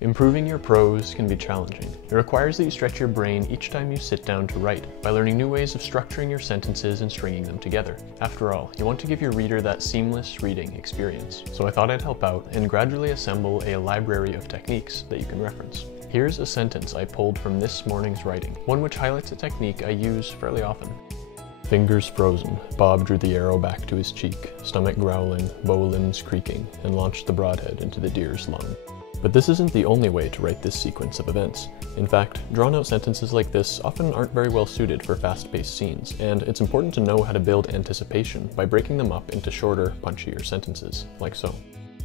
Improving your prose can be challenging. It requires that you stretch your brain each time you sit down to write, by learning new ways of structuring your sentences and stringing them together. After all, you want to give your reader that seamless reading experience. So I thought I'd help out and gradually assemble a library of techniques that you can reference. Here's a sentence I pulled from this morning's writing, one which highlights a technique I use fairly often. Fingers frozen, Bob drew the arrow back to his cheek, stomach growling, bow limbs creaking, and launched the broadhead into the deer's lung. But this isn't the only way to write this sequence of events. In fact, drawn-out sentences like this often aren't very well suited for fast-paced scenes, and it's important to know how to build anticipation by breaking them up into shorter, punchier sentences, like so.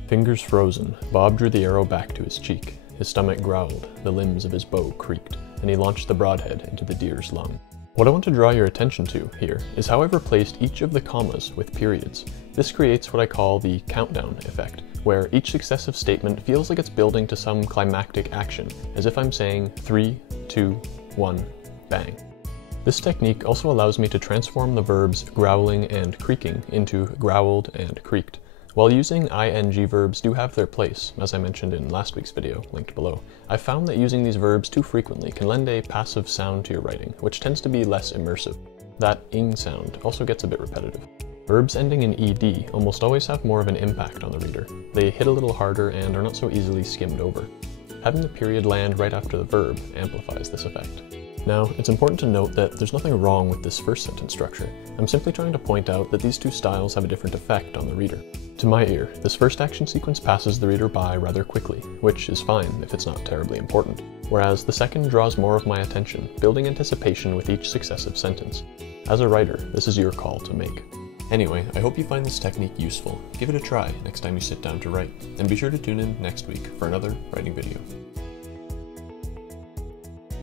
Fingers frozen, Bob drew the arrow back to his cheek. His stomach growled, the limbs of his bow creaked, and he launched the broadhead into the deer's lung. What I want to draw your attention to here is how I've replaced each of the commas with periods. This creates what I call the countdown effect, where each successive statement feels like it's building to some climactic action, as if I'm saying 3, 2, 1, bang. This technique also allows me to transform the verbs growling and creaking into growled and creaked. While using ing verbs do have their place, as I mentioned in last week's video, linked below, I've found that using these verbs too frequently can lend a passive sound to your writing, which tends to be less immersive. That ing sound also gets a bit repetitive. Verbs ending in ed almost always have more of an impact on the reader. They hit a little harder and are not so easily skimmed over. Having the period land right after the verb amplifies this effect. Now, it's important to note that there's nothing wrong with this first sentence structure. I'm simply trying to point out that these two styles have a different effect on the reader. To my ear, this first action sequence passes the reader by rather quickly, which is fine if it's not terribly important, whereas the second draws more of my attention, building anticipation with each successive sentence. As a writer, this is your call to make. Anyway, I hope you find this technique useful. Give it a try next time you sit down to write, and be sure to tune in next week for another writing video.